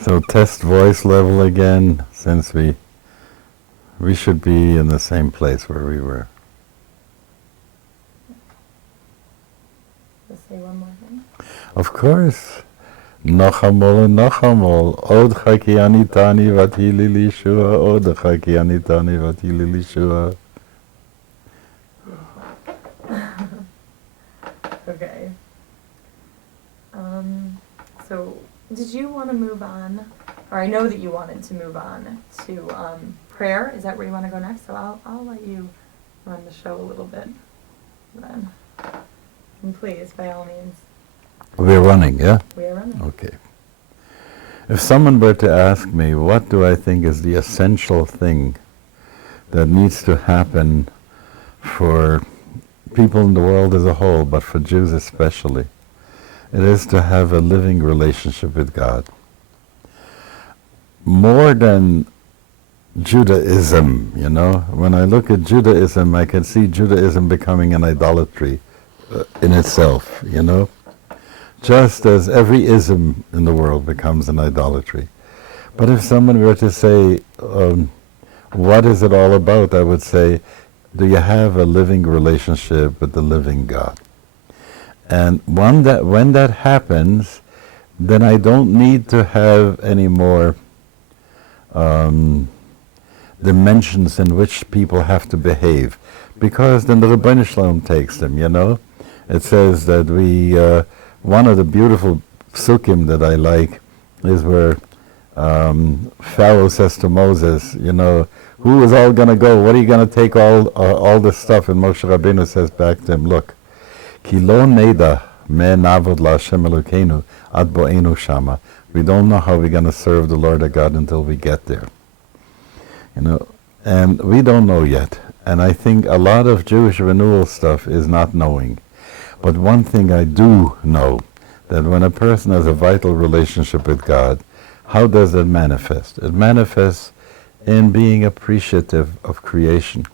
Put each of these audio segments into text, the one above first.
So test voice level again, since we should be in the same place where we were. Let's say one more thing. Of course. Nochamol and Nochamol. Od chaki anitani vatili lishua. Od chaki anitani vatili lishua. Okay. So, did you want to move on, or I know that you wanted to move on to prayer. Is that where you want to go next? So I'll let you run the show a little bit then. And please, by all means. We're running, yeah? We are running. Okay. If someone were to ask me, what do I think is the essential thing that needs to happen for people in the world as a whole, but for Jews especially, it is to have a living relationship with God. More than Judaism, when I look at Judaism, I can see Judaism becoming an idolatry in itself, just as every ism in the world becomes an idolatry. But if someone were to say, what is it all about, I would say, do you have a living relationship with the living God? And when that happens, then I don't need to have any more dimensions in which people have to behave, because then the Rabbi Shalom takes them, It says that one of the beautiful psukim that I like is where Pharaoh says to Moses, who is all going to go? What are you going to take all this stuff? And Moshe Rabbeinu says back to him, look, Ki lo neda me navod la Hashem Elokeinu ad bo'enu shama. We don't know how we're going to serve the Lord our God until we get there. And we don't know yet. And I think a lot of Jewish renewal stuff is not knowing. But one thing I do know, that when a person has a vital relationship with God, how does it manifest? It manifests in being appreciative of creation.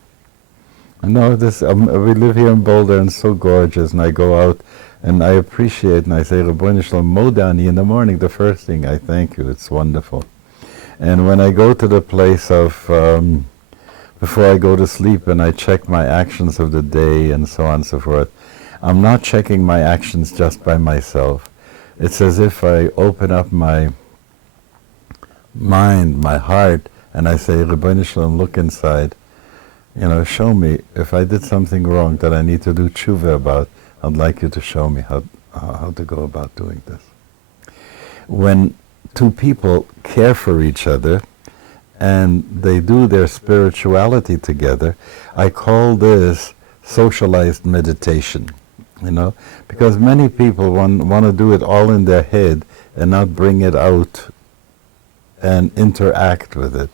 I know this, we live here in Boulder and it's so gorgeous, and I go out and I appreciate and I say, Rabbi Shalom Modani, in the morning, the first thing, I thank you, it's wonderful. And when I go to the place of, before I go to sleep and I check my actions of the day and so on and so forth, I'm not checking my actions just by myself. It's as if I open up my mind, my heart, and I say, Rabbi Shalom, look inside. Show me if I did something wrong that I need to do tshuva about. I'd like you to show me how to go about doing this. When two people care for each other and they do their spirituality together, I call this socialized meditation. Because many people want to do it all in their head and not bring it out and interact with it.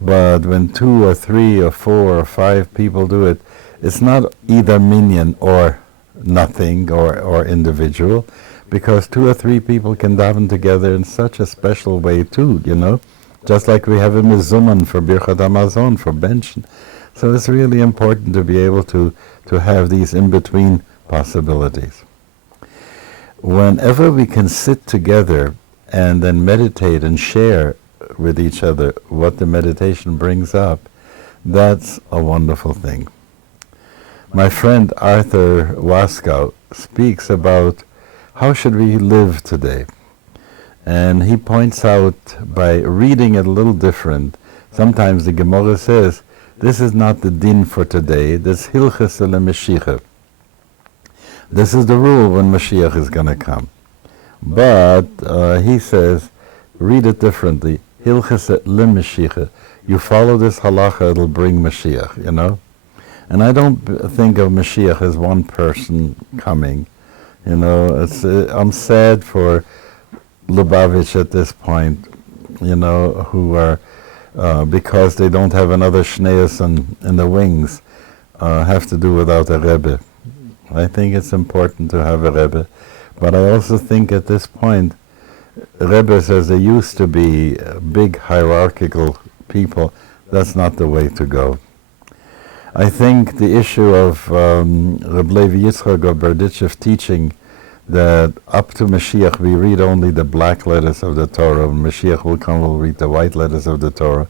But when 2 or 3 or 4 or 5 people do it, it's not either minyan or nothing or individual, because 2 or 3 people can daven together in such a special way too, just like we have a mizuman for Birchat Hamazon, for benchen. So it's really important to be able to have these in-between possibilities. Whenever we can sit together and then meditate and share with each other what the meditation brings up, that's a wonderful thing. My friend Arthur Waskow speaks about how should we live today. And he points out, by reading it a little different, sometimes the Gemara says, this is not the din for today, this hilchas le-Mashiach. This is the rule when Mashiach is going to come. But he says, read it differently. Hilchas le-Mashiach. You follow this halacha, it'll bring Mashiach, And I don't think of Mashiach as one person coming. I'm sad for Lubavitch at this point, who are, because they don't have another Shneus in the wings, have to do without a Rebbe. I think it's important to have a Rebbe. But I also think at this point, Rebbes, as they used to be, big hierarchical people, that's not the way to go. I think the issue of Reb Levi Yitzchak of Berditchev teaching that up to Mashiach we read only the black letters of the Torah. When Mashiach will come, we'll read the white letters of the Torah.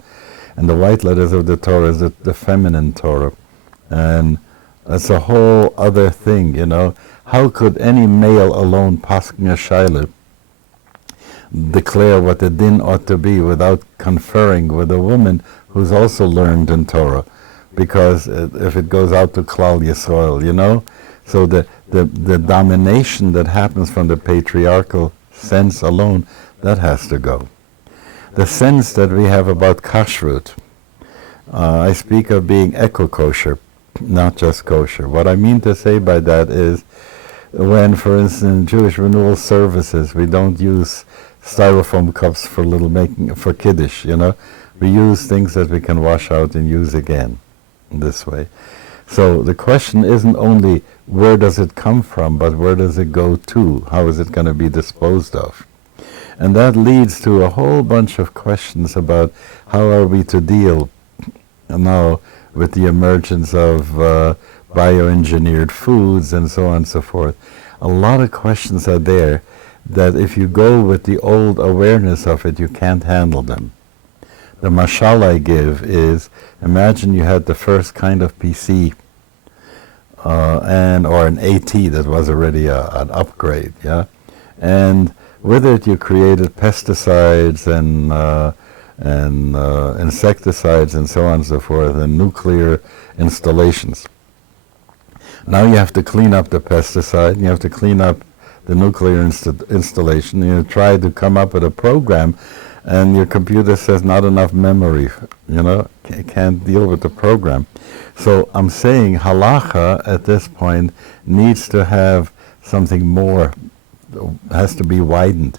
And the white letters of the Torah is the feminine Torah. And that's a whole other thing, you know. How could any male alone, paskin a shaila, declare what the din ought to be without conferring with a woman who's also learned in Torah? Because if it goes out to Klal Yisrael, you know, so the domination that happens from the patriarchal sense alone, that has to go. The sense that we have about kashrut, I speak of being eco-kosher, not just kosher. What I mean to say by that is when, for instance, in Jewish renewal services, we don't use styrofoam cups for kiddush, you know. We use things that we can wash out and use again this way. So the question isn't only where does it come from, but where does it go to? How is it going to be disposed of? And that leads to a whole bunch of questions about how are we to deal now with the emergence of bioengineered foods and so on and so forth. A lot of questions are there that if you go with the old awareness of it, you can't handle them. The mashal I give is, imagine you had the first kind of PC or an AT that was already an upgrade, yeah? And with it you created pesticides and insecticides and so on and so forth, and nuclear installations. Now you have to clean up the pesticide, and you have to clean up the nuclear installation, and you try to come up with a program, and your computer says not enough memory, you know, can't deal with the program. So I'm saying halacha at this point needs to have something more, has to be widened.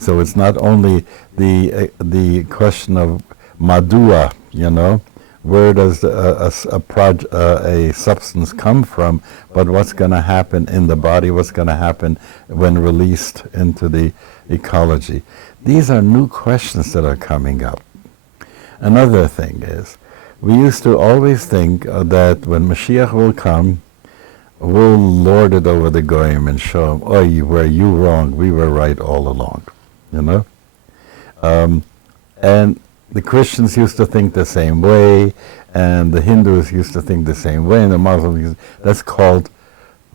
So it's not only the question of madua, you know, where does a substance come from, but what's going to happen in the body, what's going to happen when released into the ecology. These are new questions that are coming up. Another thing is, we used to always think that when Mashiach will come, we'll lord it over the goyim and show them, oh, were you wrong, we were right all along, you know? And the Christians used to think the same way, and the Hindus used to think the same way, and the Muslims, that's called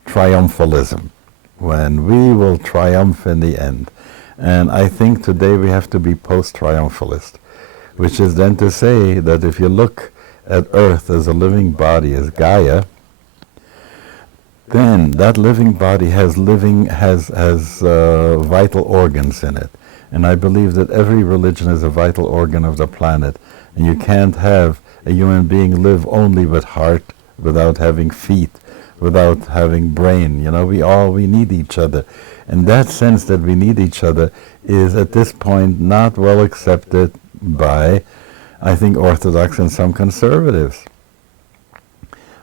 triumphalism, when we will triumph in the end. And I think today we have to be post-triumphalist, which is then to say that if you look at Earth as a living body, as Gaia, then that living body has vital organs in it. And I believe that every religion is a vital organ of the planet. And you can't have a human being live only with heart, without having feet, without having brain. You know, we need each other. And that sense that we need each other is at this point not well accepted by, I think, Orthodox and some conservatives.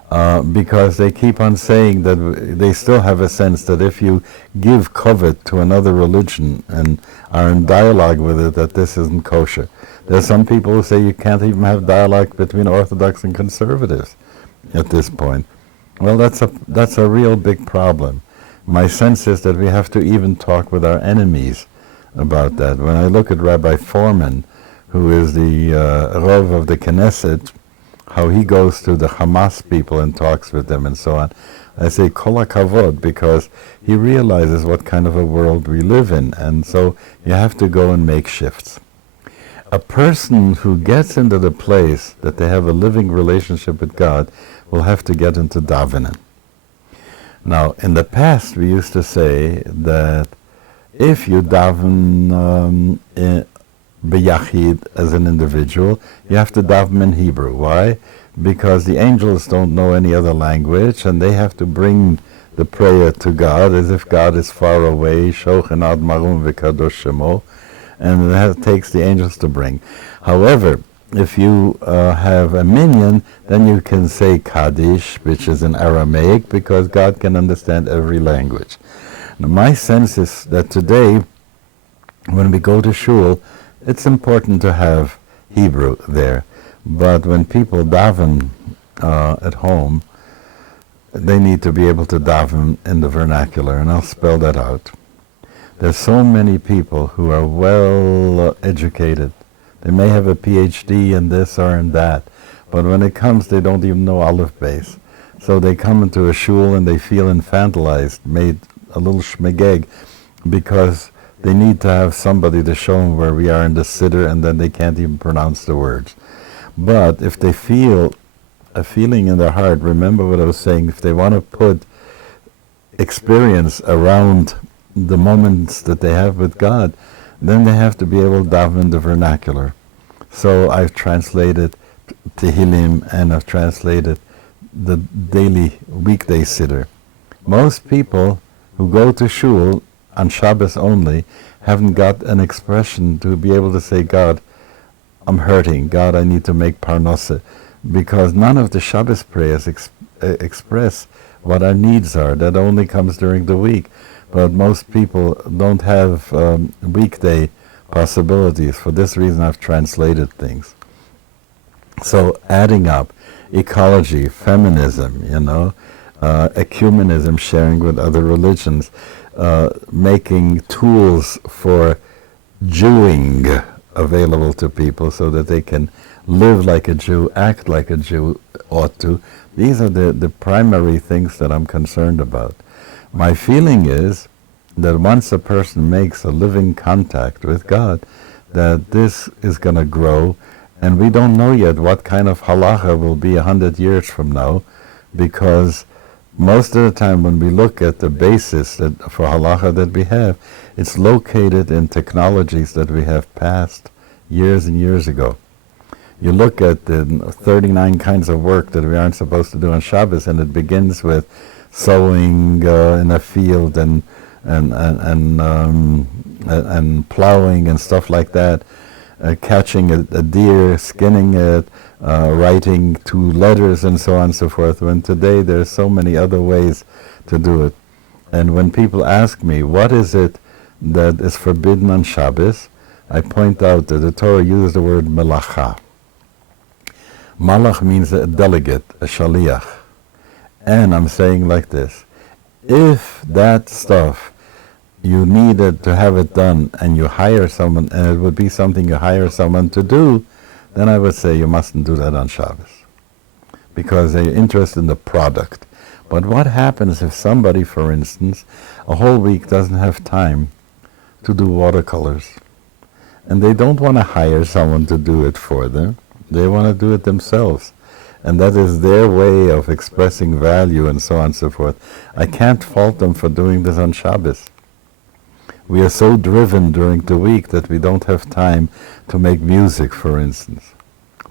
Because they keep on saying that they still have a sense that if you give covet to another religion and are in dialogue with it, that this isn't kosher. There's some people who say you can't even have dialogue between Orthodox and conservatives at this point. Well, that's a real big problem. My sense is that we have to even talk with our enemies about that. When I look at Rabbi Foreman, who is the Rav of the Knesset, how he goes to the Hamas people and talks with them and so on, I say kol hakavod, because he realizes what kind of a world we live in, and so you have to go and make shifts. A person who gets into the place that they have a living relationship with God will have to get into davening. Now, in the past, we used to say that if you daven b'yachid as an individual, you have to daven in Hebrew. Why? Because the angels don't know any other language, and they have to bring the prayer to God as if God is far away, Shochen ad marum v'kadosh shemo, and that takes the angels to bring. However, if you have a minyan, then you can say Kaddish, which is in Aramaic, because God can understand every language. Now, my sense is that today, when we go to shul, it's important to have Hebrew there. But when people daven at home, they need to be able to daven in the vernacular, and I'll spell that out. There's so many people who are well educated. They may have a PhD in this or in that, but when it comes, they don't even know Aleph Beis. So they come into a shul and they feel infantilized, made a little shmegeg, because they need to have somebody to show them where we are in the siddur, and then they can't even pronounce the words. But if they feel a feeling in their heart, remember what I was saying, if they want to put experience around the moments that they have with God, then they have to be able to daven in the vernacular. So I've translated Tehillim, and I've translated the daily weekday siddur. Most people who go to shul on Shabbos only haven't got an expression to be able to say, God, I'm hurting. God, I need to make parnassah. Because none of the Shabbos prayers express what our needs are. That only comes during the week. But most people don't have weekday possibilities. For this reason, I've translated things. So adding up ecology, feminism, ecumenism, sharing with other religions, making tools for Jewing available to people so that they can live like a Jew, act like a Jew ought to. These are the primary things that I'm concerned about. My feeling is that once a person makes a living contact with God, that this is going to grow, and we don't know yet what kind of halacha will be 100 years from now, because most of the time when we look at the basis for halacha that we have, it's located in technologies that we have passed years and years ago. You look at the 39 kinds of work that we aren't supposed to do on Shabbos, and it begins with sowing in a field and plowing and stuff like that, catching a deer, skinning it, writing 2 letters, and so on and so forth, when today there's so many other ways to do it. And when people ask me, what is it that is forbidden on Shabbos, I point out that the Torah uses the word melacha. Malach means a delegate, a shaliach. And I'm saying like this, if that stuff you needed to have it done, and you hire someone, and it would be something you hire someone to do, then I would say you mustn't do that on Shabbos, because they're interested in the product. But what happens if somebody, for instance, a whole week doesn't have time to do watercolors, and they don't want to hire someone to do it for them, they want to do it themselves, and that is their way of expressing value and so on and so forth. I can't fault them for doing this on Shabbos. We are so driven during the week that we don't have time to make music, for instance,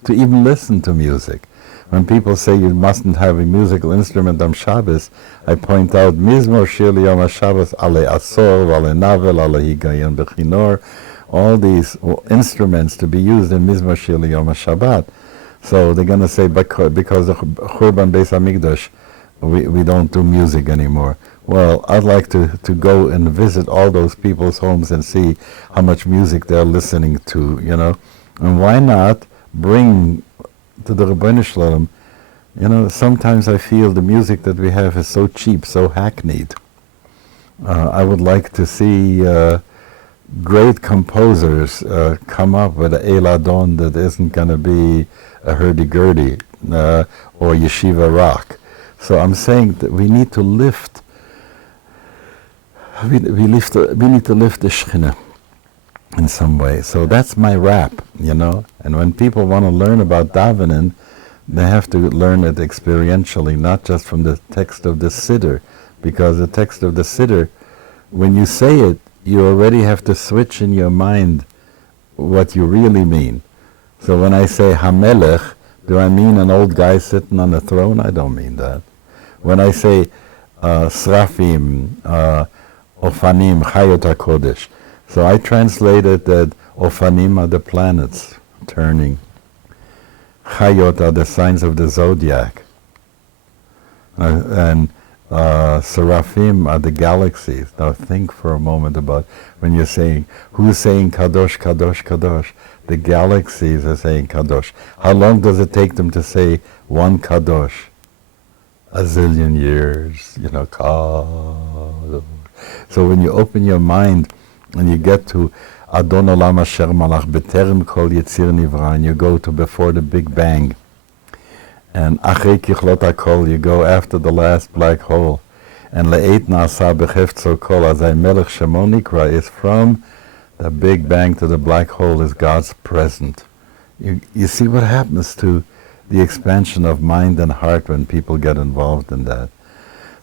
to even listen to music. When people say you mustn't have a musical instrument on Shabbos, I point out, Mizmor Shir Yom HaShabbos, Ale Asor, Ale Navel, Ale Higayon Bechinor, all these instruments to be used in Mizmor Shir Yom HaShabbat. So they're going to say, because of Churban Beis HaMikdash, we don't do music anymore. Well, I'd like to go and visit all those people's homes and see how much music they're listening to, And why not bring to the Rabbeinu Shalom, sometimes I feel the music that we have is so cheap, so hackneyed. I would like to see great composers come up with an Eladon that isn't going to be a hurdy-gurdy or yeshiva rock. So I'm saying that we need to lift. We need to lift the Shekhinah in some way. So that's my rap, And when people want to learn about davening, they have to learn it experientially, not just from the text of the siddur, because the text of the siddur, when you say it, you already have to switch in your mind what you really mean. So when I say Hamelech, do I mean an old guy sitting on a throne? I don't mean that. When I say Srafim, Ofanim, Chayot HaKodesh, so I translated that Ofanim are the planets turning. Chayot are the signs of the zodiac. And Seraphim are the galaxies. Now think for a moment about when you're saying, who's saying Kadosh, Kadosh, Kadosh? The galaxies are saying Kadosh. How long does it take them to say one Kadosh? a zillion years, you know, Kol. So when you open your mind and you get to Adon Olam Asher Malach B'Terem Kol Yetzir Nivra, and you go to before the Big Bang, and Achrei Kichlot HaKol, you go after the last black hole, and Le'et Na'asa B'Chefetzo Kol Azay Melech Shemo Nikra, is from the Big Bang to the black hole is God's present. You see what happens to the expansion of mind and heart when people get involved in that.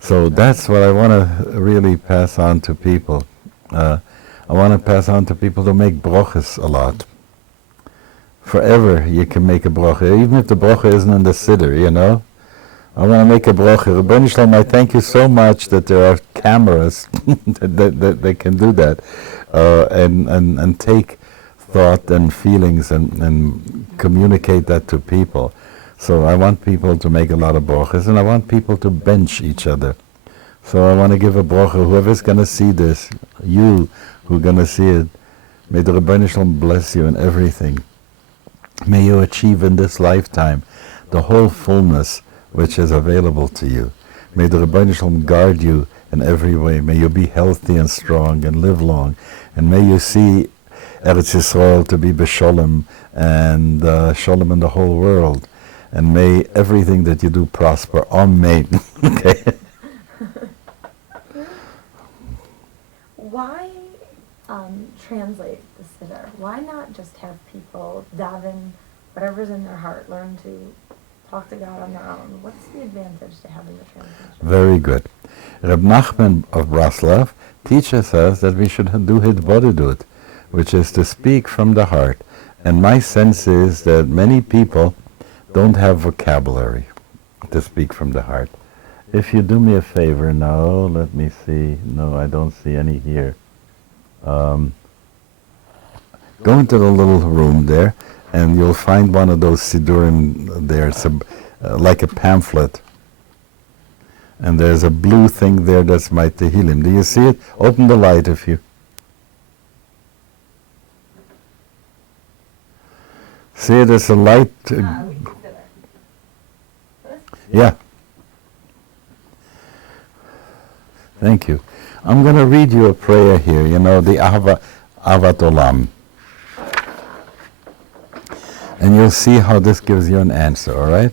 So that's what I want to really pass on to people. I want to pass on to people to make brochas a lot. Forever you can make a brocha, even if the brocha isn't in the siddur, you know. I want to make a brocha. Rabbeinu Shalom, I thank you so much that there are cameras that can do that, and take thought and feelings and communicate that to people. So I want people to make a lot of brochas, and I want people to bench each other. So I want to give a brocha. Whoever's going to see this, you who are going to see it, may the Rabbeinu Shalom bless you in everything. May you achieve in this lifetime the whole fullness which is available to you. May the Rabbeinu Shalom guard you in every way. May you be healthy and strong and live long. And may you see Eretz Yisrael to be b'sholem and sholem in the whole world. And may everything that you do prosper. Amen. Okay. Why translate the siddur? Why not just have people daven whatever's in their heart, learn to talk to God on their own? What's the advantage to having the translation? Very good. Reb Nachman of Braslav teaches us that we should do hitbodedut, which is to speak from the heart. And my sense is that many people don't have vocabulary to speak from the heart. If you do me a favor, no, let me see. No, I don't see any here. Go into the little room there, and you'll find one of those siddurim there. It's like a pamphlet. And there's a blue thing there that's my Tehillim. Do you see it? Open the light if you... See it? It's a light... yeah. Thank you. I'm going to read you a prayer here, you know, the Ahavat Olam. And you'll see how this gives you an answer, all right?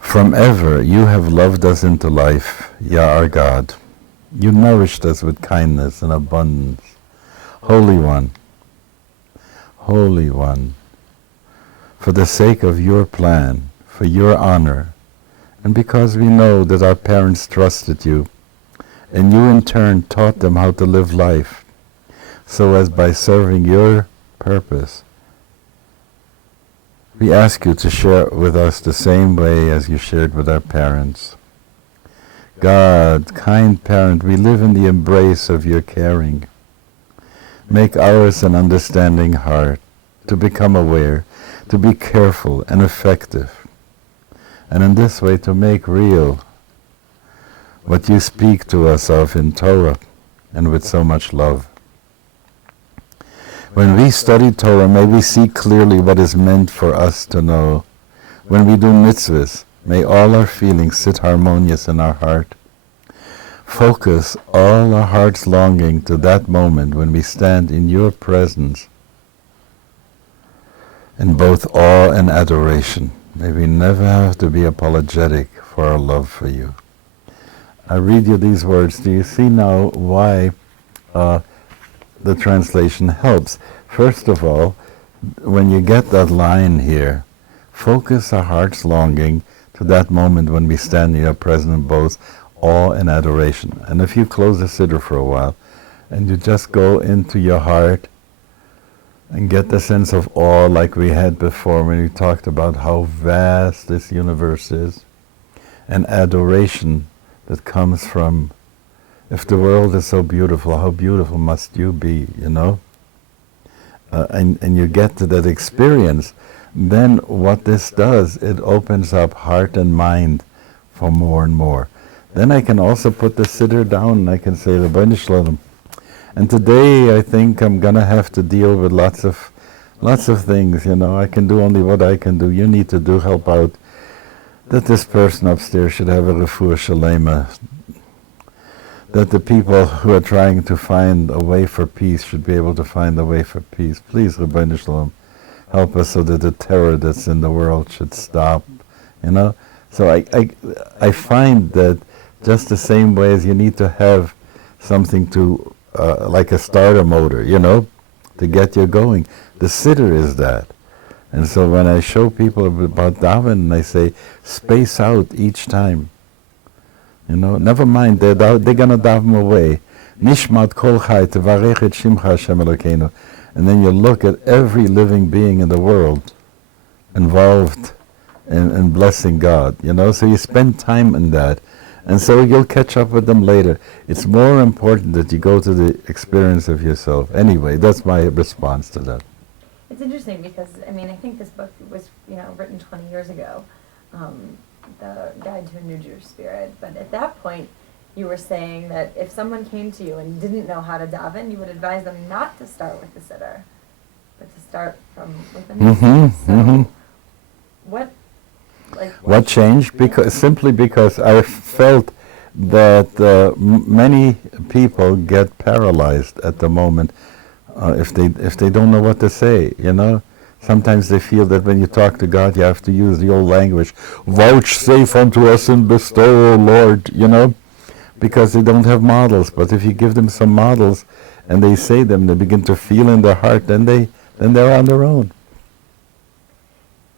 From ever you have loved us into life, Yah our God. You nourished us with kindness and abundance. Holy One, Holy One, for the sake of your plan, for your honor, and because we know that our parents trusted you, and you in turn taught them how to live life, so as by serving your purpose, we ask you to share with us the same way as you shared with our parents. God, kind parent, we live in the embrace of your caring. Make ours an understanding heart, to become aware, to be careful and effective, and in this way to make real what you speak to us of in Torah and with so much love. When we study Torah, may we see clearly what is meant for us to know. When we do mitzvahs, may all our feelings sit harmonious in our heart. Focus all our heart's longing to that moment when we stand in your presence in both awe and adoration. May we never have to be apologetic for our love for you. I read you these words. Do you see now why the translation helps? First of all, when you get that line here, focus our heart's longing to that moment when we stand in your presence in both awe and adoration. And if you close the siddur for a while, and you just go into your heart and get the sense of awe like we had before when we talked about how vast this universe is, and adoration that comes from, if the world is so beautiful, how beautiful must you be, you know? And you get to that experience, then what this does, it opens up heart and mind for more and more. Then I can also put the siddur down and I can say, Rabbeinu Shalom. And today I think I'm going to have to deal with lots of things, you know. I can do only what I can do. You need to help out that this person upstairs should have a refuah shalema, that the people who are trying to find a way for peace should be able to find a way for peace. Please, Rabbi Shalom, help us so that the terror that's in the world should stop, you know. So I find that just the same way as you need to have something to, like a starter motor, you know, to get you going. The siddur is that. And so when I show people about daven, I say, space out each time. You know, never mind, they're going to daven away. Nishmat kol chai tevarech et shimcha Hashem Elokeinu. And then you look at every living being in the world involved in blessing God, you know, so you spend time in that. And so you'll catch up with them later. It's more important that you go to the experience of yourself. Anyway, that's my response to that. It's interesting because, I mean, I think this book was, written 20 years ago, The Guide to a New Jewish Spirit. But at that point, you were saying that if someone came to you and didn't know how to daven, you would advise them not to start with the siddur, but to start from within. What changed? Simply because I felt that many people get paralyzed at the moment if they don't know what to say, you know. Sometimes they feel that when you talk to God, you have to use the old language, vouchsafe unto us and bestow, O Lord, you know, because they don't have models. But if you give them some models and they say them, they begin to feel in their heart, then they're on their own.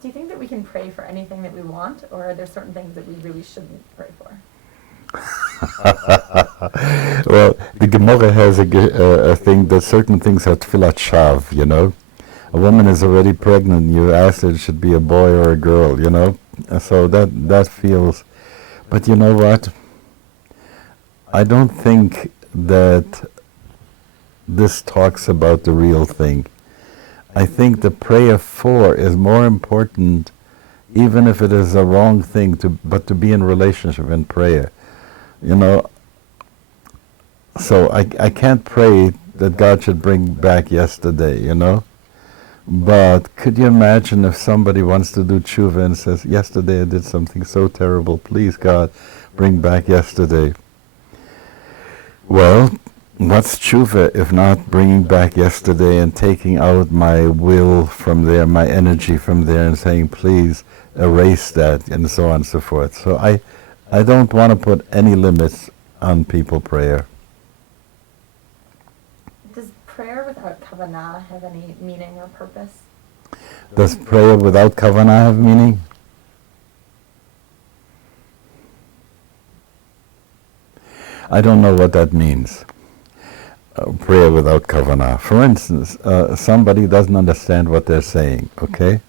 Do you think that we can pray for anything that we want, or are there certain things that we really shouldn't pray for? Well, the Gemara has a thing that certain things are tfilat shav, you know. A woman is already pregnant, you ask her it should be a boy or a girl, you know. And so that feels, but you know what? I don't think that this talks about the real thing. I think the prayer for is more important, even if it is a wrong thing, but to be in relationship in prayer. You know, so I can't pray that God should bring back yesterday, you know. But could you imagine if somebody wants to do tshuva and says, yesterday I did something so terrible, please God, bring back yesterday. Well, what's tshuva if not bringing back yesterday and taking out my will from there, my energy from there, and saying, please erase that, and so on and so forth. So I don't want to put any limits on people prayer. Does prayer without kavanah have any meaning or purpose? Does prayer without kavanah have meaning? I don't know what that means. Prayer without kavanah. For instance, somebody doesn't understand what they're saying, okay?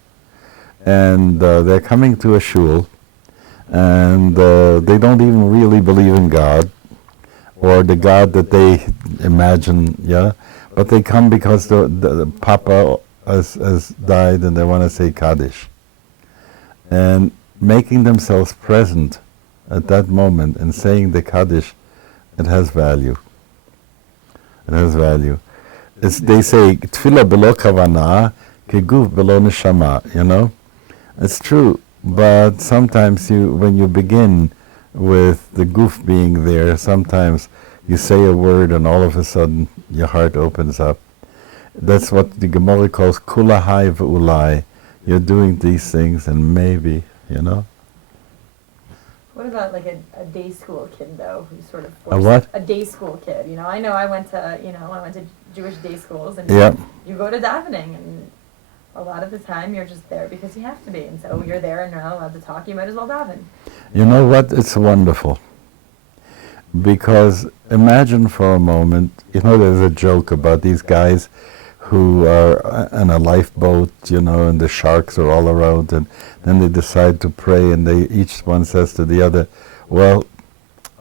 And they're coming to a shul, and they don't even really believe in God, or the God that they imagine, yeah? But they come because the Papa has died and they want to say Kaddish. And making themselves present at that moment and saying the Kaddish, it has value. It has value. They say, Tfilah belo kavanah, keguf belo neshama, you know? It's true, but sometimes when you begin with the guf being there, sometimes you say a word and all of a sudden your heart opens up. That's what the Gemara calls kula hai v'ulai. You're doing these things and maybe, you know? What about like a day school kid though, who sort of a what? A day school kid. You know, I know I went to Jewish day schools, and you go to davening, and a lot of the time you're just there because you have to be, and so you're there and you're not allowed to talk. You might as well daven. You know what? It's wonderful. Because imagine for a moment, you know, there's a joke about these guys who are in a lifeboat, you know, and the sharks are all around, and then they decide to pray, and each one says to the other, well,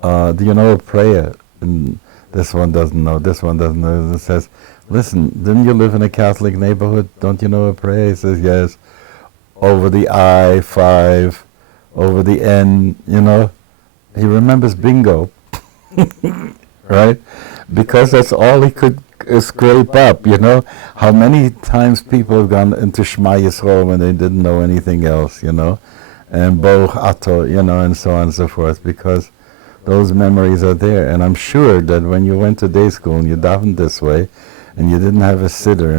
do you know a prayer? And this one doesn't know, this one doesn't know, and it says, listen, didn't you live in a Catholic neighborhood? Don't you know a prayer? He says, yes. Over the I, 5, over the N, you know. He remembers bingo, right? Because that's all he could scrape up, you know. How many times people have gone into Shema Yisrael when they didn't know anything else, you know. and Boch Atto, and so on and so forth, because those memories are there. And I'm sure that when you went to day school and you davened this way, and you didn't have a siddur,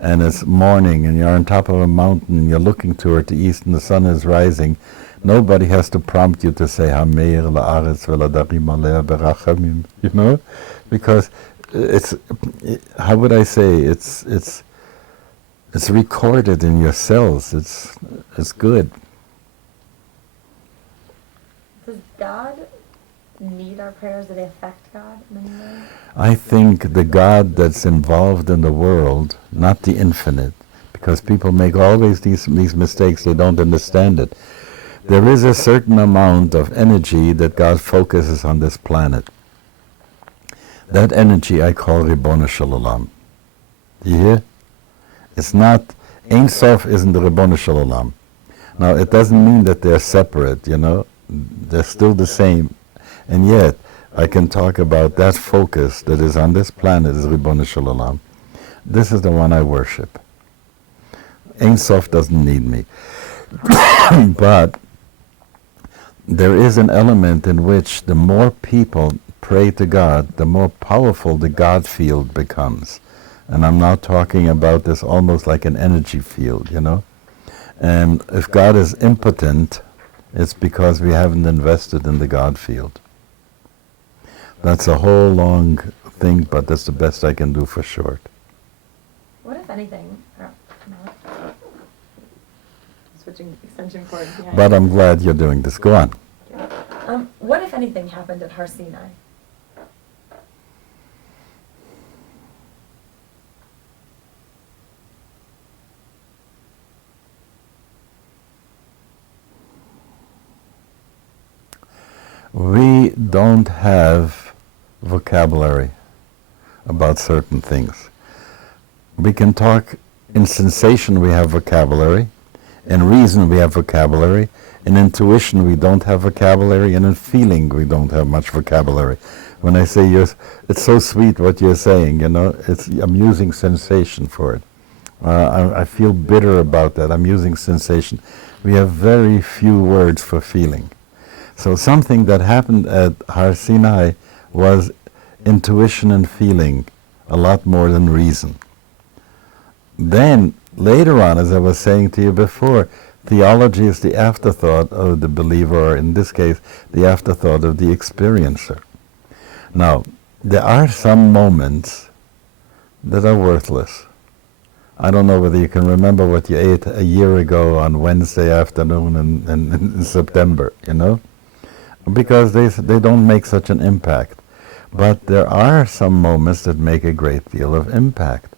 and it's morning, and you're on top of a mountain, and you're looking toward the east, and the sun is rising, nobody has to prompt you to say Hameir la'aretz ve'ladarim aleh berachamim, because it's, how would I say, it's recorded in your cells. It's good. Does God need our prayers? Do they affect God in any way? I think the God that's involved in the world, not the infinite, because people make always these mistakes, they don't understand it. There is a certain amount of energy that God focuses on this planet. That energy I call Ribono Shel Olam. Do you hear? It's not, Ein Sof isn't the Ribono Shel Olam. Now, it doesn't mean that they're separate, They're still the same. And yet, I can talk about that focus that is on this planet is Ribono Shel Olam. This is the one I worship. Ein Sof doesn't need me. But there is an element in which the more people pray to God, the more powerful the God field becomes. And I'm now talking about this almost like an energy field, And if God is impotent, it's because we haven't invested in the God field. That's a whole long thing, but that's the best I can do for short. What if anything? Switching extension cord. Behind. But I'm glad you're doing this. Go on. What if anything happened at Har Sinai? We don't have vocabulary about certain things. We can talk in sensation, we have vocabulary. In reason, we have vocabulary. In intuition, we don't have vocabulary. And in feeling, we don't have much vocabulary. When I say it's so sweet what you're saying, I'm using sensation for it. I feel bitter about that. I'm using sensation. We have very few words for feeling. So something that happened at Har Sinai was intuition and feeling a lot more than reason. Then, later on, as I was saying to you before, theology is the afterthought of the believer, or in this case, the afterthought of the experiencer. Now, there are some moments that are worthless. I don't know whether you can remember what you ate a year ago on Wednesday afternoon in September, because they don't make such an impact. But there are some moments that make a great deal of impact.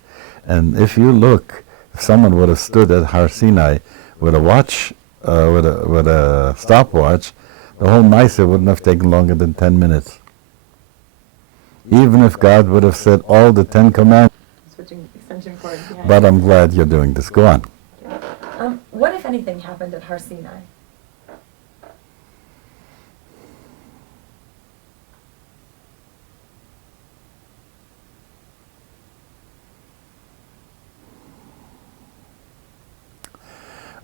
And if you look, if someone would have stood at Har Sinai with a watch, with a stopwatch, the whole Maaseh wouldn't have taken longer than 10 minutes. Even if God would have said all the 10 commandments. Switching extension cord. Behind. But I'm glad you're doing this. Go on. What if anything happened at Har Sinai?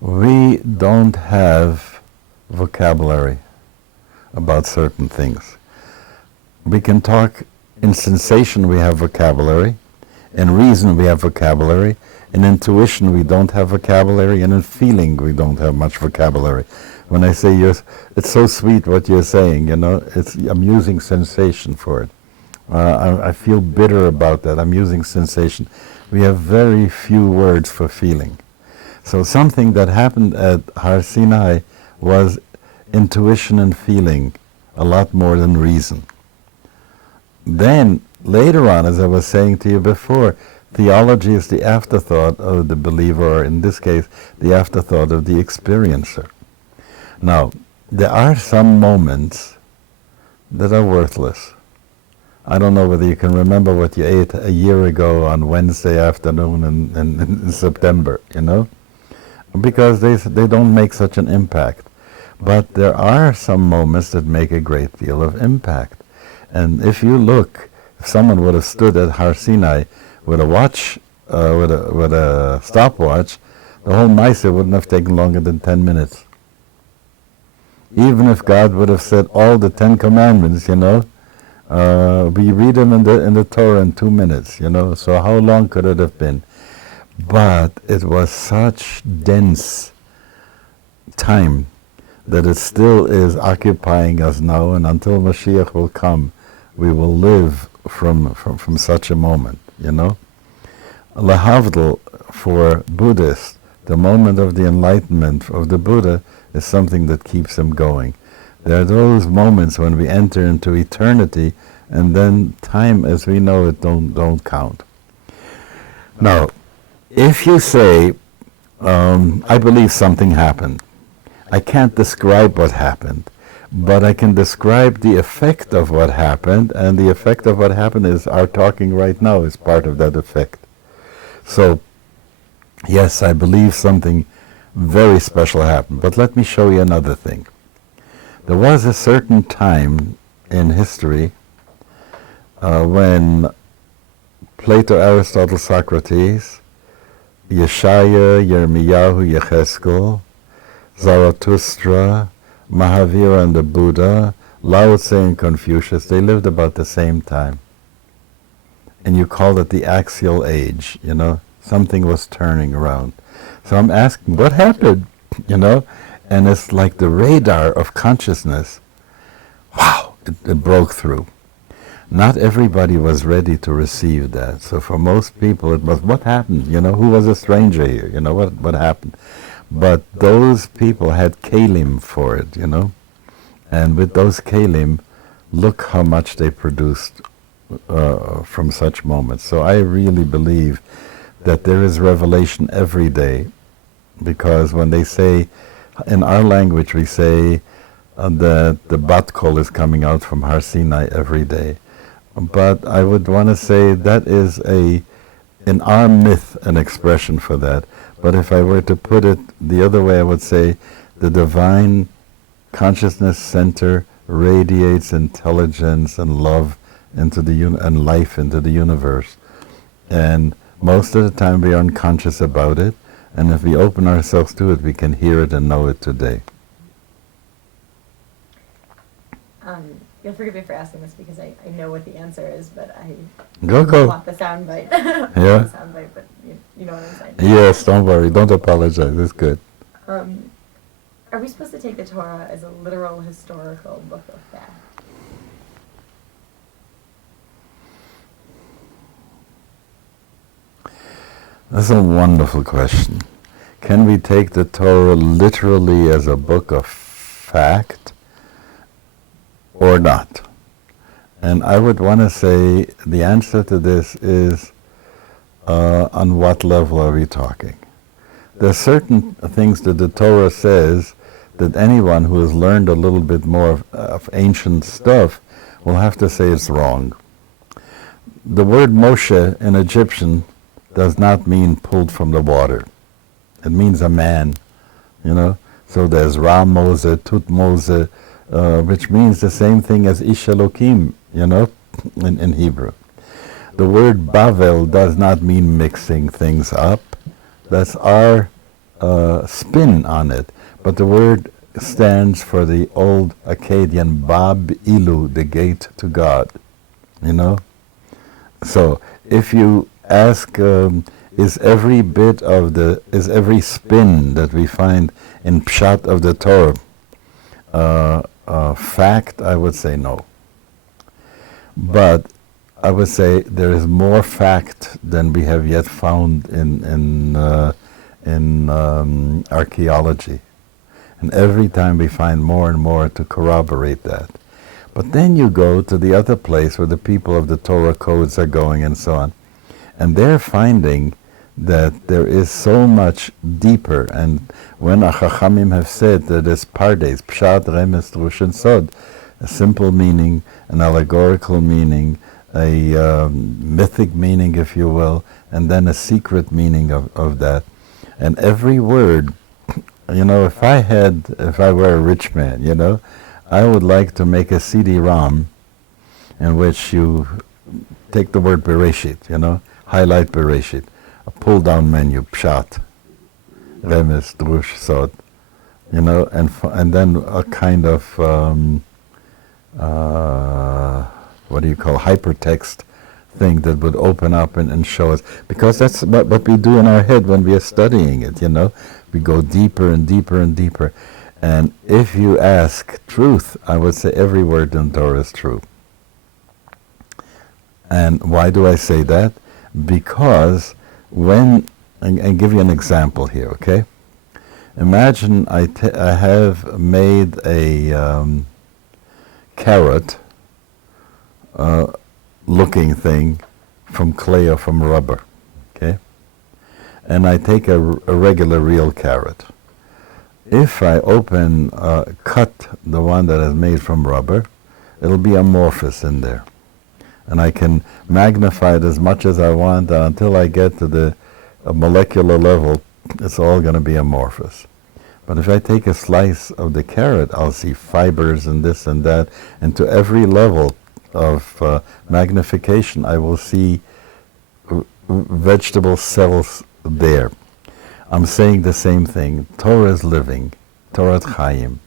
We don't have vocabulary about certain things. We can talk in sensation, we have vocabulary. In reason, we have vocabulary. In intuition, we don't have vocabulary. And in feeling, we don't have much vocabulary. When I say it's so sweet what you're saying, I'm using sensation for it. I feel bitter about that. I'm using sensation. We have very few words for feeling. So something that happened at Har Sinai was intuition and feeling a lot more than reason. Then, later on, as I was saying to you before, theology is the afterthought of the believer, or in this case, the afterthought of the experiencer. Now, there are some moments that are worthless. I don't know whether you can remember what you ate a year ago on Wednesday afternoon in September, because they don't make such an impact. But there are some moments that make a great deal of impact. And if you look, if someone would have stood at Har Sinai with a watch, with a stopwatch, the whole Maaseh wouldn't have taken longer than 10 minutes. Even if God would have said all the 10 Commandments, we read them in the Torah in 2 minutes, So how long could it have been? But it was such dense time that it still is occupying us now, and until Mashiach will come, we will live from such a moment, Lahavdil, for Buddhists, the moment of the enlightenment of the Buddha is something that keeps him going. There are those moments when we enter into eternity, and then time as we know it don't count. Now, if you say, I believe something happened, I can't describe what happened, but I can describe the effect of what happened, and the effect of what happened is our talking right now is part of that effect. So, yes, I believe something very special happened, but let me show you another thing. There was a certain time in history when Plato, Aristotle, Socrates, Yeshaya, Yirmiyahu, Yecheskel, Zarathustra, Mahavira and the Buddha, Lao Tse and Confucius, they lived about the same time. And you call it the axial age, something was turning around. So I'm asking, what happened, And it's like the radar of consciousness, wow, it broke through. Not everybody was ready to receive that. So for most people it was, what happened? Who was a stranger here? What happened? But those people had kalim for it, And with those kalim, look how much they produced from such moments. So I really believe that there is revelation every day, because when they say, in our language we say that the bat kol is coming out from Har Sinai every day. But I would want to say that is in our myth, an expression for that. But if I were to put it the other way, I would say the divine consciousness center radiates intelligence and love into and life into the universe. And most of the time we are unconscious about it, and if we open ourselves to it, we can hear it and know it today. You'll forgive me for asking this because I know what the answer is, but I Go. want the soundbite. Yeah. The soundbite, but you know what I'm saying. Yes, don't worry. Don't apologize. It's good. Are we supposed to take the Torah as a literal historical book of fact? That's a wonderful question. Can we take the Torah literally as a book of fact or not? And I would want to say the answer to this is on what level are we talking? There are certain things that the Torah says that anyone who has learned a little bit more of ancient stuff will have to say it's wrong. The word Moshe in Egyptian does not mean pulled from the water. It means a man, So there's Ra Mose, Tut Mose, which means the same thing as Ish Elokim, in Hebrew. The word Bavel does not mean mixing things up. That's our spin on it. But the word stands for the old Akkadian Bab Ilu, the gate to God, So if you ask, is every spin that we find in Pshat of the Torah fact, I would say no. But I would say there is more fact than we have yet found in archaeology. And every time we find more and more to corroborate that. But then you go to the other place where the people of the Torah codes are going and so on. And they're finding that there is so much deeper. And when Chachamim have said that there's pardes, pshat, remes, drush, and sod, a simple meaning, an allegorical meaning, a mythic meaning, if you will, and then a secret meaning of that. And every word, if I were a rich man, I would like to make a CD-ROM in which you take the word Bereshit, highlight Bereshit, a pull-down menu, Pshat, Remes, Drush, Sod, you know, and then a kind of what do you call hypertext thing that would open up and show us, because that's what we do in our head when we are studying it, you know. We go deeper and deeper and deeper. And if you ask truth, I would say every word in Torah is true. And why do I say that? Because when, and give you an example here, okay? Imagine I have made a carrot looking thing from clay or from rubber, okay? And I take a regular real carrot. If I cut the one that is made from rubber, it'll be amorphous in there. And I can magnify it as much as I want, and until I get to the molecular level, it's all going to be amorphous. But if I take a slice of the carrot, I'll see fibers and this and that, and to every level of magnification, I will see vegetable cells there. I'm saying the same thing. Torah is living, Torah Chaim.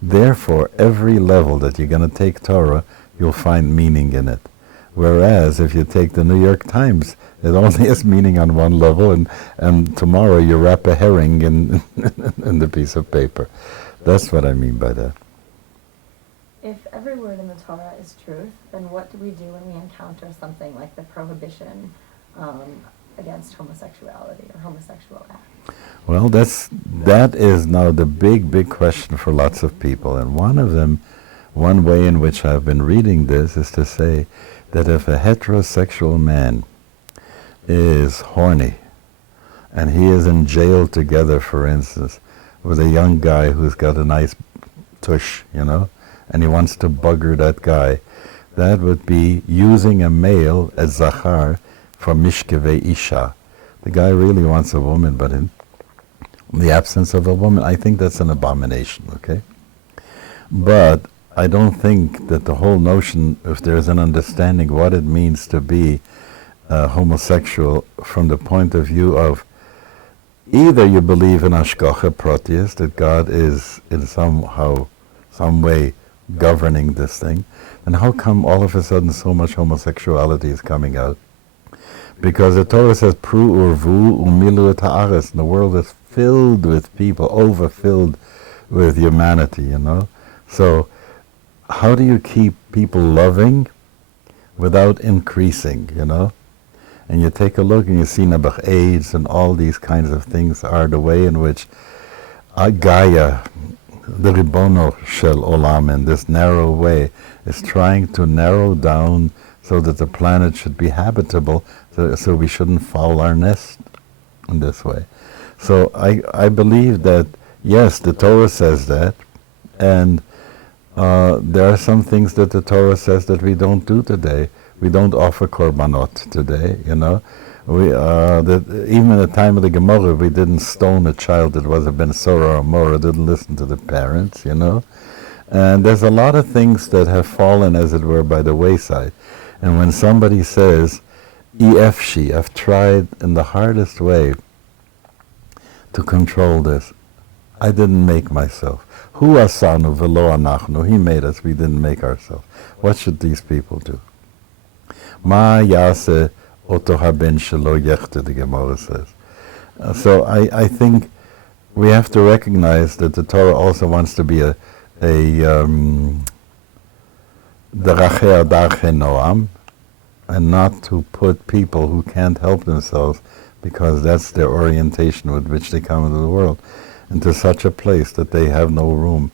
Therefore, every level that you're going to take Torah, you'll find meaning in it. Whereas if you take the New York Times, it only has meaning on one level, and tomorrow you wrap a herring in the piece of paper. That's what I mean by that. If every word in the Torah is truth, then what do we do when we encounter something like the prohibition against homosexuality or homosexual acts? Well, that is now the big question for lots of people. And one way in which I've been reading this is to say that if a heterosexual man is horny and he is in jail together, for instance, with a young guy who's got a nice tush, you know, and he wants to bugger that guy, that would be using a male as zachar for mishkevei isha. The guy really wants a woman, but in the absence of a woman, I think that's an abomination, okay? But I don't think that the whole notion, if there's an understanding what it means to be homosexual from the point of view of either you believe in Hashgacha Proteus, that God is in some way governing this thing, and how come all of a sudden so much homosexuality is coming out? Because the Torah says, Pru urvu umilu et haaretz, and the world is filled with people, overfilled with humanity, you know? So how do you keep people loving without increasing, you know? And you take a look and you see Nebuch AIDS and all these kinds of things are the way in which Gaia, the Ribono Shel Olam, in this narrow way, is trying to narrow down so that the planet should be habitable, so we shouldn't foul our nest in this way. So I believe that, yes, the Torah says that, and there are some things that the Torah says that we don't do today. We don't offer korbanot today, you know. Even in the time of the Gemara, we didn't stone a child that was a ben Sora or Mora, didn't listen to the parents, you know. And there's a lot of things that have fallen, as it were, by the wayside. And when somebody says, EFshi, I've tried in the hardest way to control this. I didn't make myself. Hu asanu velo anachnu. He made us, we didn't make ourselves. What should these people do? Ma yase oto haben shelo yechte, the Gemara says. So I think we have to recognize that the Torah also wants to be the Rachei Adarche Noam, and not to put people who can't help themselves, because that's their orientation with which they come into the world, into such a place that they have no room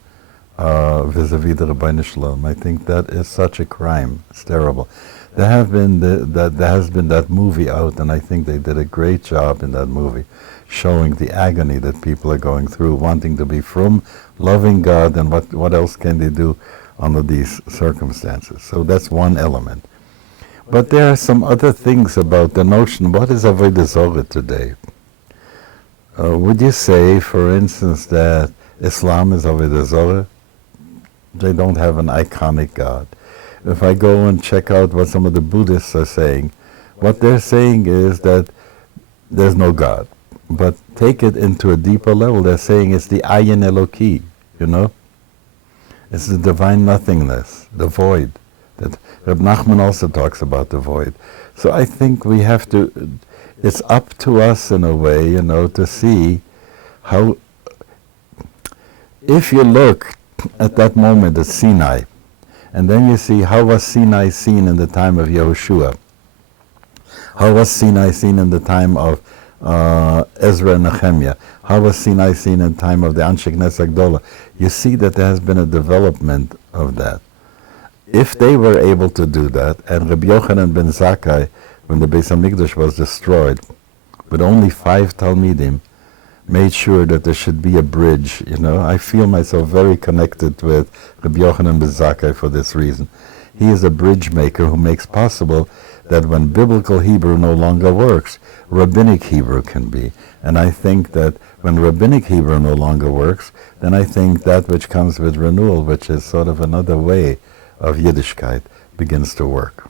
vis-a-vis the Rabbi Shalom. I think that is such a crime. It's terrible. There has been that movie out, and I think they did a great job in that movie, showing the agony that people are going through, wanting to be from, loving God, and what else can they do under these circumstances. So that's one element. But there are some other things about the notion, what is Avodah Zorah today? Would you say, for instance, that Islam is Avodah Zorah? They don't have an iconic God. If I go and check out what some of the Buddhists are saying, what they're saying is that there's no God. but take it into a deeper level. They're saying it's the Ayin Eloki, you know? It's the divine nothingness, the void. That Reb Nachman also talks about the void. So I think we have to, it's up to us in a way, you know, to see how, if you look at that moment at Sinai, and then you see how was Sinai seen in the time of Yehoshua, how was Sinai seen in the time of Ezra and Nehemiah, how was Sinai seen in the time of the Anshe Knesset Gdola, you see that there has been a development of that. If they were able to do that, and Rabbi Yochanan ben Zakkai, when the Beis HaMikdash was destroyed, with only 5 Talmidim, made sure that there should be a bridge, you know. I feel myself very connected with Rabbi Yochanan ben Zakkai for this reason. He is a bridge maker who makes possible that when biblical Hebrew no longer works, rabbinic Hebrew can be. And I think that when rabbinic Hebrew no longer works, then I think that which comes with renewal, which is sort of another way of Yiddishkeit, begins to work.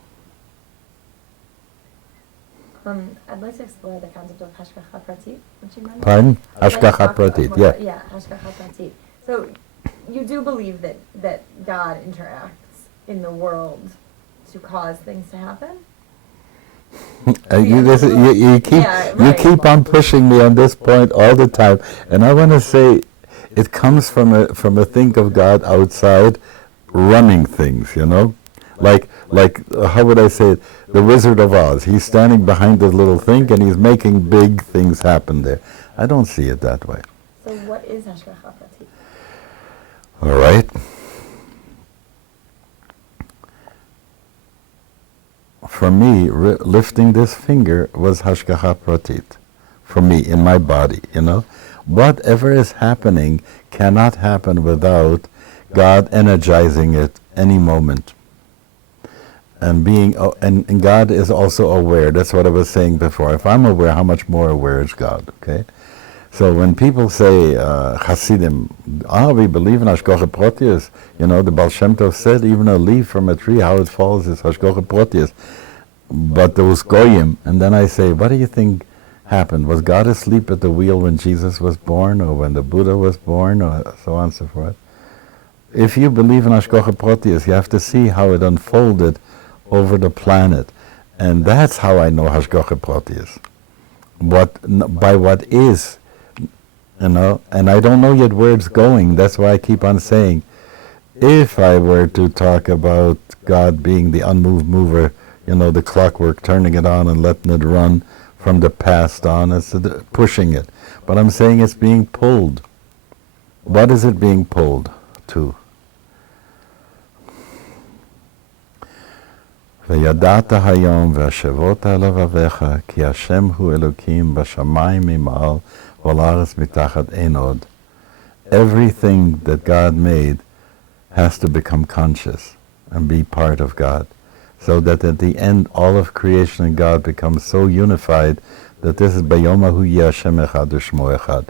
I'd like to explore the concept of hashgacha pratit, which you mentioned. Pardon? Hashgacha pratit, yeah. Yeah, hashgacha pratit. So you do believe that God interacts in the world to cause things to happen? You keep on pushing me on this point all the time, and I want to say it comes from a think of God outside, running things, you know, like how would I say it? The Wizard of Oz. He's standing behind this little thing and he's making big things happen there. I don't see it that way. So what is hashgacha pratit? All right. For me, lifting this finger was hashgacha pratit. For me, in my body, you know. Whatever is happening cannot happen without God energizing it any moment. And and God is also aware. That's what I was saying before. If I'm aware, how much more aware is God? Okay. So when people say Hasidim, we believe in hashgacha pratis, you know, the Baal Shem Tov said even a leaf from a tree, how it falls is hashgacha pratis. But those goyim, and then I say, what do you think happened? Was God asleep at the wheel when Jesus was born, or when the Buddha was born, or so on and so forth? If you believe in hashgacha pratis, you have to see how it unfolded over the planet, and that's how I know hashgacha pratis. By what is, you know, and I don't know yet where it's going. That's why I keep on saying, if I were to talk about God being the unmoved mover, you know, the clockwork, turning it on and letting it run from the past on, it's pushing it. But I'm saying it's being pulled. What is it being pulled to? וידעת היום והשבות על לבביך כי השם הוא אלוקים בשמיים ממעל ועל הארץ מתחת אין עוד. Everything that God made has to become conscious and be part of God, so that at the end all of creation and God becomes so unified that this is Bayomahu Yashem Echad U'Shmo Echad.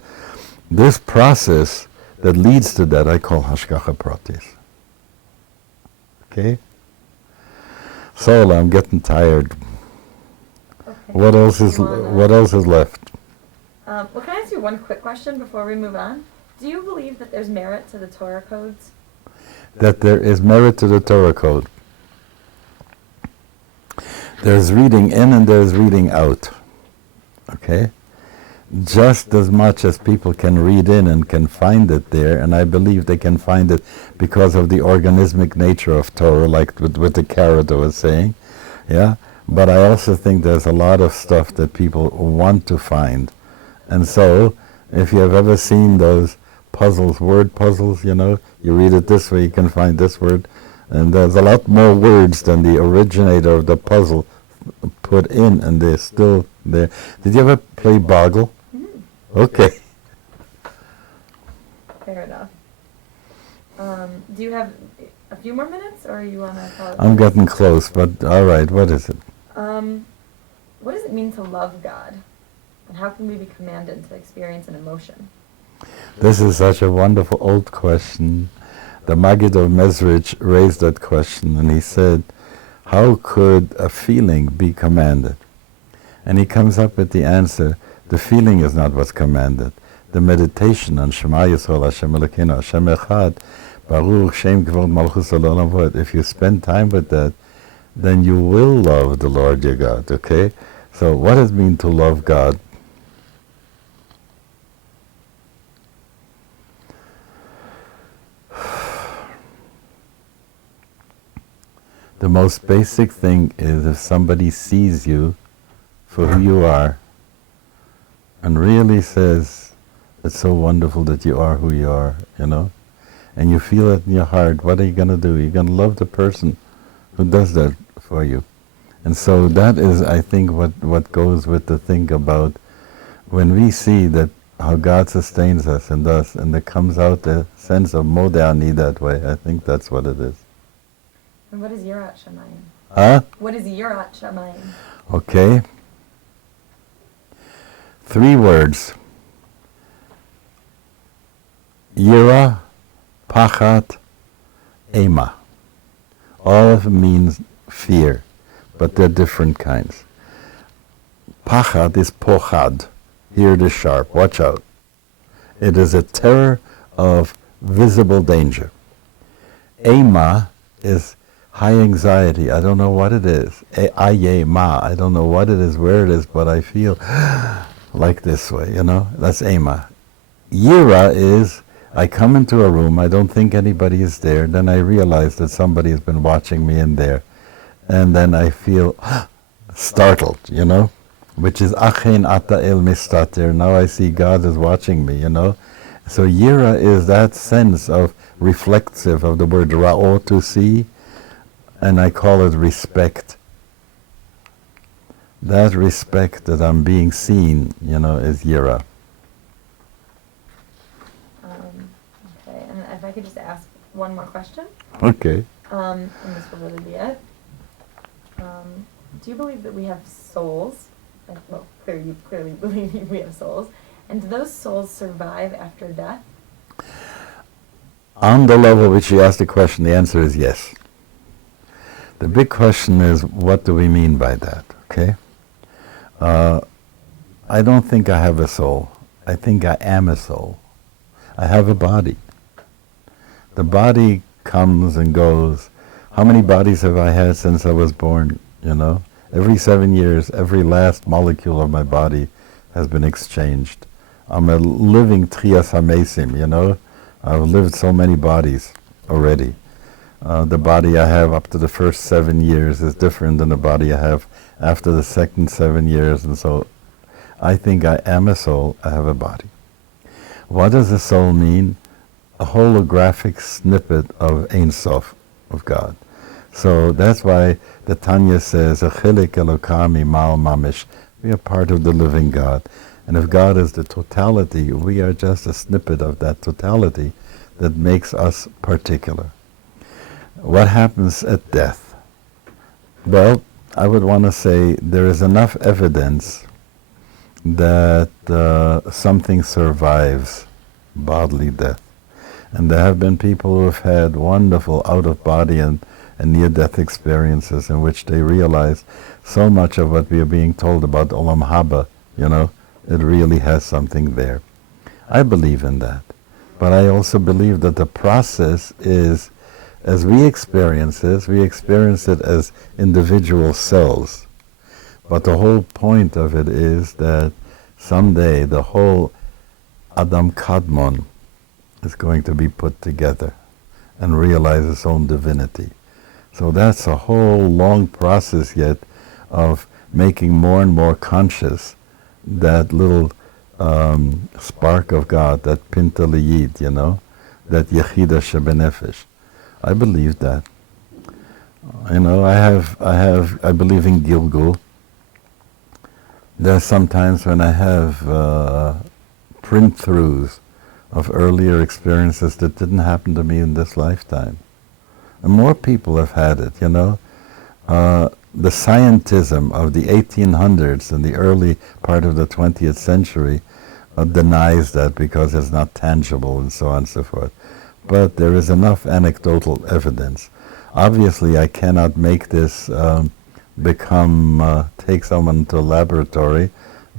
This process that leads to that I call hashgacha pratis. Okay? So I'm getting tired. Okay. What else is left? Well, can I ask you one quick question before we move on? Do you believe that there's merit to the Torah codes? That there is merit to the Torah code. There's reading in and there's reading out. Okay? Just as much as people can read in and can find it there, and I believe they can find it because of the organismic nature of Torah, like with the carrot I was saying, yeah? But I also think there's a lot of stuff that people want to find. And so, if you have ever seen those puzzles, word puzzles, you know, you read it this way, you can find this word, and there's a lot more words than the originator of the puzzle put in, and they're still there. Did you ever play Boggle? Okay. Fair enough. Do you have a few more minutes, or you want to call it? I'm getting close, but all right, what is it? What does it mean to love God? And how can we be commanded to experience an emotion? This is such a wonderful old question. The Maggid of Mezrich raised that question, and he said, how could a feeling be commanded? And he comes up with the answer The feeling is not what's commanded. The meditation on Shema Yisrael Hashem Elokeinu Hashem Echad Baruch Shem Kavod Malchus Olam Vod. If you spend time with that, then you will love the Lord your God. Okay? So what does it mean to love God? The most basic thing is if somebody sees you for who you are and really says, it's so wonderful that you are who you are, you know, and you feel it in your heart, what are you going to do? You're going to love the person who does that for you. And so that is, I think, what goes with the thing about when we see that how God sustains us and does, and there comes out the sense of modani that way. I think that's what it is. And what is Yirat Shamayim? Huh? What is Yirat Shamayim? Okay. 3 words. Yira, Pachat, Ema. All of it means fear, but they're different kinds. Pachat is pochad. Here it is sharp. Watch out. It is a terror of visible danger. Ema is high anxiety. I don't know what it is. Ayema. I don't know what it is, where it is, but I feel like this way, you know? That's Ema. Yira is, I come into a room, I don't think anybody is there, then I realize that somebody has been watching me in there. And then I feel startled, you know? Which is Achen Ata El Mistater. Now I see God is watching me, you know? So Yira is that sense of reflexive of the word Ra'o, to see, and I call it respect. That respect that I'm being seen, you know, is Yira. Okay, and if I could just ask one more question. Okay. And this will really be it. Do you believe that we have souls? Well, clearly you clearly believe we have souls. And do those souls survive after death? On the level which you asked the question, the answer is yes. The big question is, what do we mean by that, okay? I don't think I have a soul. I think I am a soul. I have a body. The body comes and goes. How many bodies have I had since I was born, you know? Every 7 years, every last molecule of my body has been exchanged. I'm a living trias hamesim, you know? I've lived so many bodies already. The body I have up to the first 7 years is different than the body I have after the second 7 years, and so I think I am a soul, I have a body. What does a soul mean? A holographic snippet of Ein Sof, of God. So that's why the Tanya says, "Achilik Elokami Mal Mamish." We are part of the living God. And if God is the totality, we are just a snippet of that totality that makes us particular. What happens at death? Well, I would want to say there is enough evidence that something survives bodily death. And there have been people who have had wonderful out-of-body and near-death experiences in which they realize so much of what we are being told about Olam Haba, you know, it really has something there. I believe in that. But I also believe that the process is, as we experience it as individual cells. But the whole point of it is that someday the whole Adam Kadmon is going to be put together and realize its own divinity. So that's a whole long process yet of making more and more conscious that little spark of God, that Pinta Liyid, you know, that Yechida Shebenefesh. I believe that. You know, I believe in Gilgul. There's sometimes when I have print-throughs of earlier experiences that didn't happen to me in this lifetime. And more people have had it, you know. The scientism of the 1800s and the early part of the 20th century denies that because it's not tangible and so on and so forth. But there is enough anecdotal evidence. Obviously, I cannot make this take someone to a laboratory,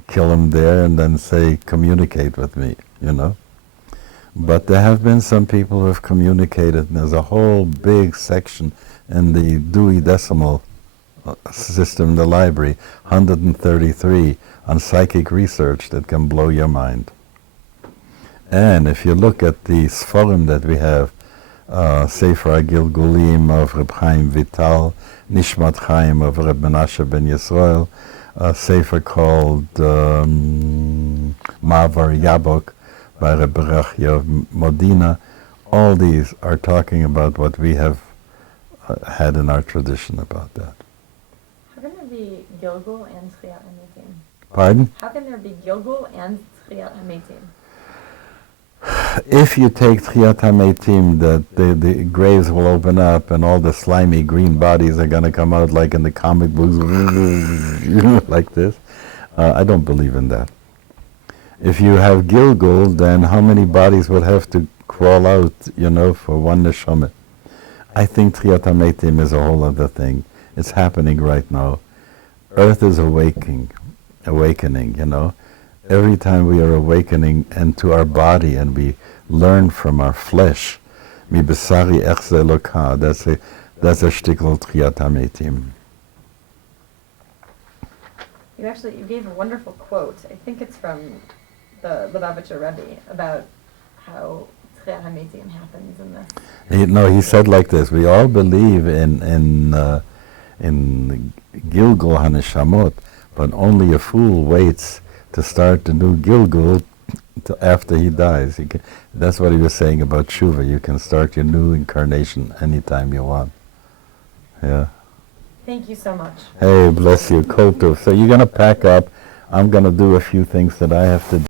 kill him there and then say, communicate with me, you know. But there have been some people who have communicated, and there's a whole big section in the Dewey Decimal System in the library, 133, on psychic research that can blow your mind. And if you look at the Sforim that we have, Sefer HaGilgulim of Reb Chaim Vital, Nishmat Chaim of Reb Menashe ben Yisrael, a Sefer called Mavar Yabok by Reb Berachia of Modena, all these are talking about what we have had in our tradition about that. How can there be Gilgul and Tchiyat HaMetim? Pardon? How can there be Gilgul and Tchiyat HaMetim? If you take Tchiyat HaMetim, that the graves will open up and all the slimy green bodies are going to come out like in the comic books, like this, I don't believe in that. If you have Gilgul, then how many bodies would have to crawl out, you know, for one neshama? I think Tchiyat HaMetim is a whole other thing. It's happening right now. Earth is awakening, you know. Every time we are awakening into our body and we learn from our flesh, mi besari echze Eloka, that's a shtickle Tchiyat HaMetim. You gave a wonderful quote. I think it's from the Lubavitcher Rebbe about how Tchiyat HaMetim happens in this. He said like this: we all believe in Gilgul HaNeshamot, but only a fool waits to start the new Gilgul after he dies. That's what he was saying about Tshuva. You can start your new incarnation anytime you want. Yeah. Thank you so much. Hey, bless you. Kol tov. So you're going to pack up. I'm going to do a few things that I have to do.